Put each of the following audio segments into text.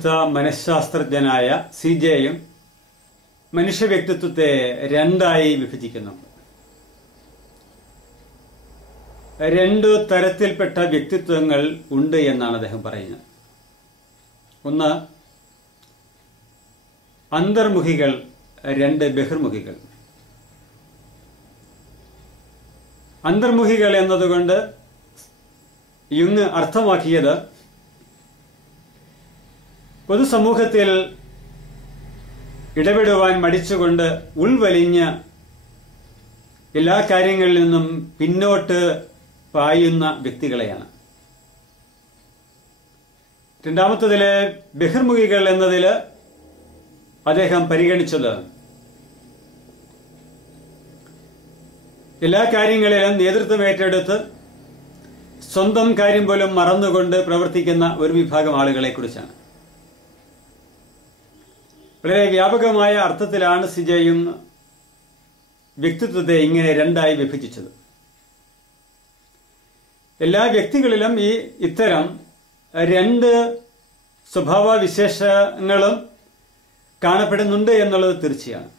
പ്രസിദ്ധ മനഃശാസ്ത്രജ്ഞനായ സിജെയും മനുഷ്യ വ്യക്തിത്വത്തെ രണ്ടായി വിഭജിക്കുന്നുണ്ട്. രണ്ടു തരത്തിൽപ്പെട്ട വ്യക്തിത്വങ്ങൾ ഉണ്ട് എന്നാണ് അദ്ദേഹം പറയുന്നത്. ഒന്ന് അന്തർമുഖികൾ, രണ്ട് ബഹിർമുഖികൾ. അന്തർമുഖികൾ എന്നതുകൊണ്ട് യുങ് അർത്ഥമാക്കിയത് പൊതുസമൂഹത്തിൽ ഇടപെടുവാൻ മടിച്ചുകൊണ്ട് ഉൾവലിഞ്ഞ് എല്ലാ കാര്യങ്ങളിൽ നിന്നും പിന്നോട്ട് പായുന്ന വ്യക്തികളെയാണ്. രണ്ടാമത്തതില് ബഹിർമുഖികൾ എന്നതില് അദ്ദേഹം പരിഗണിച്ചത് എല്ലാ കാര്യങ്ങളിലും നേതൃത്വം ഏറ്റെടുത്ത് സ്വന്തം കാര്യം പോലും മറന്നുകൊണ്ട് പ്രവർത്തിക്കുന്ന ഒരു വിഭാഗം ആളുകളെ കുറിച്ചാണ്. വളരെ വ്യാപകമായ അർത്ഥത്തിലാണ് സിജെയും വ്യക്തിത്വത്തെ ഇങ്ങനെ രണ്ടായി വിഭജിച്ചത്. എല്ലാ വ്യക്തികളിലും ഇത്തരം രണ്ട് സ്വഭാവവിശേഷങ്ങളും കാണപ്പെടുന്നുണ്ട് എന്നുള്ളത് തീർച്ചയാണ്.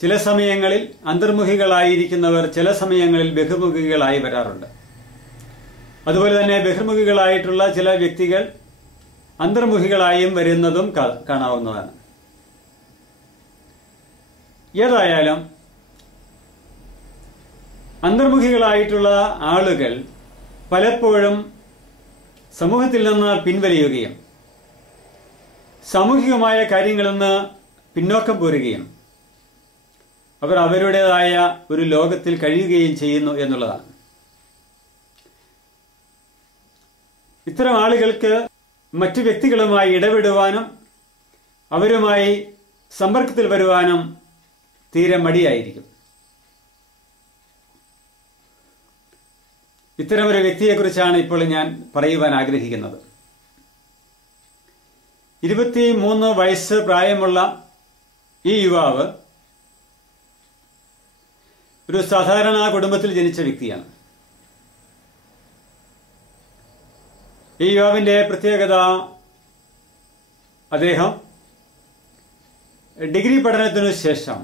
ചില സമയങ്ങളിൽ അന്തർമുഖികളായിരിക്കുന്നവർ ചില സമയങ്ങളിൽ ബഹിർമുഖികളായി വരാറുണ്ട്. അതുപോലെ തന്നെ ബഹിർമുഖികളായിട്ടുള്ള ചില വ്യക്തികൾ അന്തർമുഖികളായും വരുന്നതും കാണാവുന്നതാണ്. ഏതായാലും അന്തർമുഖികളായിട്ടുള്ള ആളുകൾ പലപ്പോഴും സമൂഹത്തിൽ നിന്ന് പിൻവലിയുകയും സാമൂഹികമായ കാര്യങ്ങളിൽ നിന്ന് പിന്നോക്കം പോരുകയും അവർ അവരുടേതായ ഒരു ലോകത്തിൽ കഴിയുകയും ചെയ്യുന്നു എന്നുള്ളതാണ്. ഇത്തരം ആളുകൾക്ക് മറ്റു വ്യക്തികളുമായി ഇടപെടുവാനും അവരുമായി സമ്പർക്കത്തിൽ വരുവാനും തീരെ മടിയായിരിക്കും. ഇത്തരമൊരു വ്യക്തിയെക്കുറിച്ചാണ് ഇപ്പോൾ ഞാൻ പറയുവാൻ ആഗ്രഹിക്കുന്നത്. 23 വയസ്സ് പ്രായമുള്ള ഈ യുവാവ് ഒരു സാധാരണ കുടുംബത്തിൽ ജനിച്ച വ്യക്തിയാണ്. ഈ യുവാവിന്റെ പ്രത്യേകത, അദ്ദേഹം ഡിഗ്രി പഠനത്തിനു ശേഷം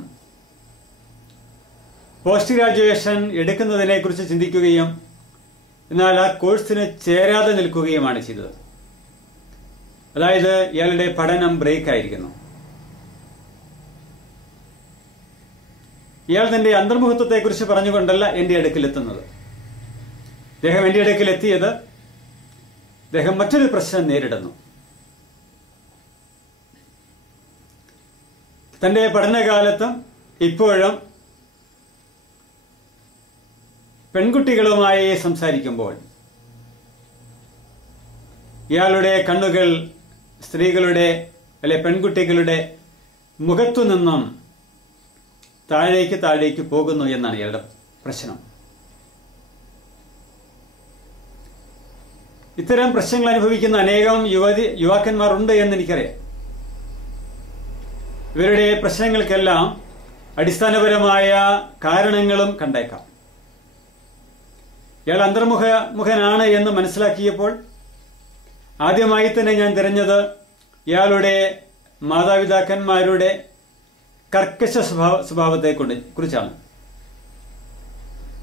പോസ്റ്റ് ഗ്രാജുവേഷൻ എടുക്കുന്നതിനെ കുറിച്ച് ചിന്തിക്കുകയും എന്നാൽ ആ കോഴ്സിന് ചേരാതെ നിൽക്കുകയുമാണ് ചെയ്തത്. അതായത് ഇയാളുടെ പഠനം ബ്രേക്ക് ആയിരിക്കുന്നു. ഇയാൾ തന്റെ അന്തർമുഖത്വത്തെക്കുറിച്ച് പറഞ്ഞുകൊണ്ടല്ല എന്റെ അടുക്കൽ എത്തുന്നത്. അദ്ദേഹം എന്റെ അടുക്കൽ എത്തിയത് അദ്ദേഹം മറ്റൊരു പ്രശ്നം നേരിടുന്നു. തന്റെ പഠനകാലത്തും ഇപ്പോഴും പെൺകുട്ടികളുമായി സംസാരിക്കുമ്പോൾ ഇയാളുടെ കണ്ണുകൾ സ്ത്രീകളുടെ അല്ലെ പെൺകുട്ടികളുടെ മുഖത്തു നിന്നും താഴേക്ക് പോകുന്നു എന്നാണ് ഇയാളുടെ പ്രശ്നം. ഇത്തരം പ്രശ്നങ്ങൾ അനുഭവിക്കുന്ന അനേകം യുവാക്കന്മാരുണ്ട് എന്ന് എനിക്കറിയാം. ഇവരുടെ പ്രശ്നങ്ങൾക്കെല്ലാം അടിസ്ഥാനപരമായ കാരണങ്ങളും കണ്ടേക്കാം. ഇയാൾ അന്തർമുഖനാണ് എന്ന് മനസ്സിലാക്കിയപ്പോൾ ആദ്യമായി തന്നെ ഞാൻ തിരഞ്ഞത് ഇയാളുടെ മാതാപിതാക്കന്മാരുടെ കർക്കശ സ്വഭാവത്തെ കുറിച്ചാണ്.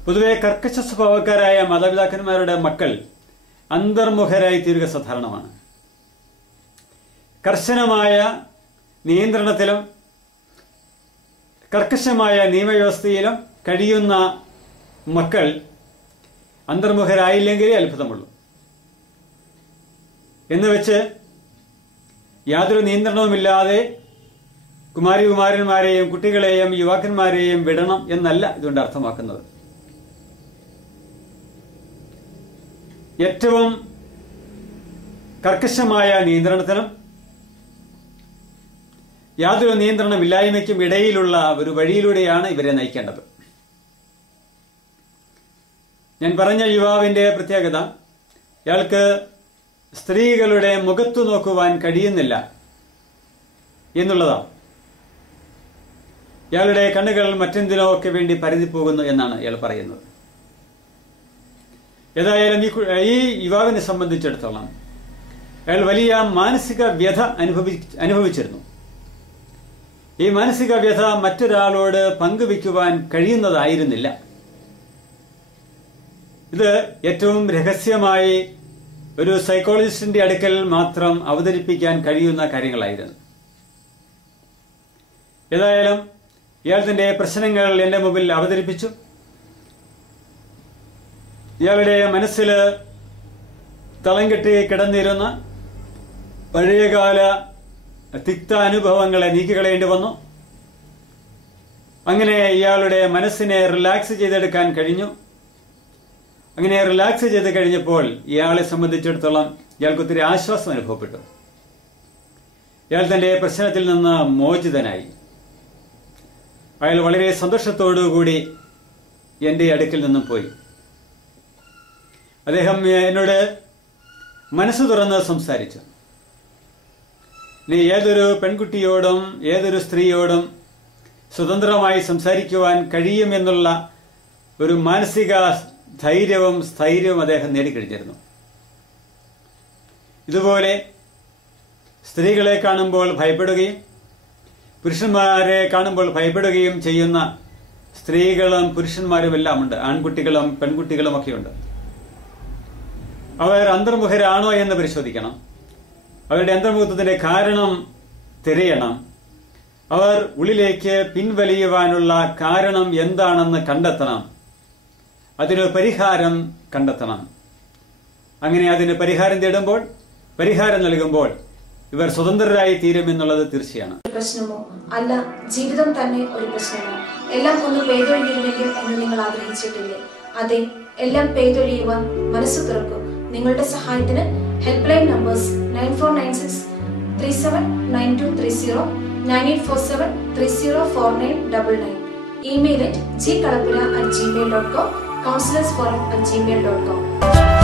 പൊതുവെ കർക്കശ സ്വഭാവക്കാരായ മാതാപിതാക്കന്മാരുടെ മക്കൾ അന്തർമുഖരായി തീരുക സാധാരണമാണ്. കർശനമായ നിയന്ത്രണത്തിലും കർക്കശമായ നിയമവ്യവസ്ഥയിലും കഴിയുന്ന മക്കൾ അന്തർമുഖരായില്ലെങ്കിലേ അത്ഭുതമുള്ളൂ. എന്നുവെച്ച് യാതൊരു നിയന്ത്രണവുമില്ലാതെ കുമാരന്മാരെയും കുട്ടികളെയും യുവാക്കന്മാരെയും വിടണം എന്നല്ല ഇതുകൊണ്ട് അർത്ഥമാക്കുന്നത്. ഏറ്റവും കർക്കശമായ നിയന്ത്രണത്തിനും യാതൊരു നിയന്ത്രണമില്ലായ്മയ്ക്കും ഇടയിലുള്ള ഒരു വഴിയിലൂടെയാണ് ഇവരെ നയിക്കേണ്ടത്. ഞാൻ പറഞ്ഞ യുവാവിന്റെ പ്രത്യേകത, ഇയാൾക്ക് സ്ത്രീകളുടെ മുഖത്തു നോക്കുവാൻ കഴിയുന്നില്ല എന്നുള്ളതാണ്. ഇയാളുടെ കണ്ണുകൾ മറ്റെന്തിനോ ഒക്കെ വേണ്ടി പരതി പോകുന്നു എന്നാണ് ഇയാൾ പറയുന്നത്. ഏതായാലും ഈ യുവാവിനെ സംബന്ധിച്ചിടത്തോളം അയാൾ വലിയ മാനസിക വ്യഥ അനുഭവിച്ചിരുന്നു. ഈ മാനസിക വ്യഥ മറ്റൊരാളോട് പങ്കുവയ്ക്കുവാൻ കഴിയുന്നതായിരുന്നില്ല. ഇത് ഏറ്റവും രഹസ്യമായി ഒരു സൈക്കോളജിസ്റ്റിന്റെ അടുക്കൽ മാത്രം അവതരിപ്പിക്കാൻ കഴിയുന്ന കാര്യങ്ങളായിരുന്നു. ഏതായാലും ഇയാൾ തന്റെ പ്രശ്നങ്ങൾ എന്റെ മുമ്പിൽ അവതരിപ്പിച്ചു. ഇയാളുടെ മനസ്സിൽ തളം കെട്ടി കിടന്നിരുന്ന പഴയകാല തിക്ത അനുഭവങ്ങളെ നീക്കിക്കളയേണ്ടി വന്നു. അങ്ങനെ ഇയാളുടെ മനസ്സിനെ റിലാക്സ് ചെയ്തെടുക്കാൻ കഴിഞ്ഞു. അങ്ങനെ റിലാക്സ് ചെയ്ത് കഴിഞ്ഞപ്പോൾ ഇയാളെ സംബന്ധിച്ചിടത്തോളം ഇയാൾക്ക് ഒത്തിരി ആശ്വാസം അനുഭവപ്പെട്ടു. ഇയാൾ തന്റെ പ്രശ്നത്തിൽ നിന്ന് മോചിതനായി. അയാൾ വളരെ സന്തോഷത്തോടുകൂടി എന്റെ അടുക്കിൽ നിന്നും പോയി. അദ്ദേഹം എന്നോട് മനസ്സ് തുറന്ന് സംസാരിച്ചു. നീ ഏതൊരു പെൺകുട്ടിയോടും ഏതൊരു സ്ത്രീയോടും സ്വതന്ത്രമായി സംസാരിക്കുവാൻ കഴിയുമെന്നുള്ള ഒരു മാനസിക ധൈര്യവും സ്ഥൈര്യവും അദ്ദേഹം നേടിക്കഴിഞ്ഞിരുന്നു. ഇതുപോലെ സ്ത്രീകളെ കാണുമ്പോൾ ഭയപ്പെടുകയും പുരുഷന്മാരെ കാണുമ്പോൾ ഭയപ്പെടുകയും ചെയ്യുന്ന സ്ത്രീകളും പുരുഷന്മാരും എല്ലാം ഉണ്ട്. ആൺകുട്ടികളും പെൺകുട്ടികളും ഒക്കെയുണ്ട്. അവർ അന്തർമുഖരാണോ എന്ന് പരിശോധിക്കണം. അവരുടെ അന്തർമുഖത്തിന്റെ കാരണം തിരയണം. അവർ ഉള്ളിലേക്ക് പിൻവലിയുവാനുള്ള കാരണം എന്താണെന്ന് കണ്ടെത്തണം. അതിന് പരിഹാരം കണ്ടെത്തണം. അങ്ങനെ അതിന് പരിഹാരം തേടുമ്പോൾ, പരിഹാരം നൽകുമ്പോൾ ഇവർ സ്വതന്ത്രരായി തീരുമെന്നുള്ളത് തീർച്ചയാണ്. പ്രശ്നമോ അല്ല, ജീവിതം തന്നെ ഒരു പ്രശ്നമോ? എല്ലാം ഒന്ന് പെയ്തൊഴിഞ്ഞിരുന്നെങ്കിൽ എന്ന് നിങ്ങൾ ആഗ്രഹിച്ചിട്ടില്ലേ? അതെ, എല്ലാം പെയ്തൊഴിയുവാൻ മനസ്സ് തുറക്കും. നിങ്ങളുടെ സഹായത്തിന് help line numbers 9496379230, 9847304999, email at gkalapura@gmail.com, counselorsforum@gmail.com.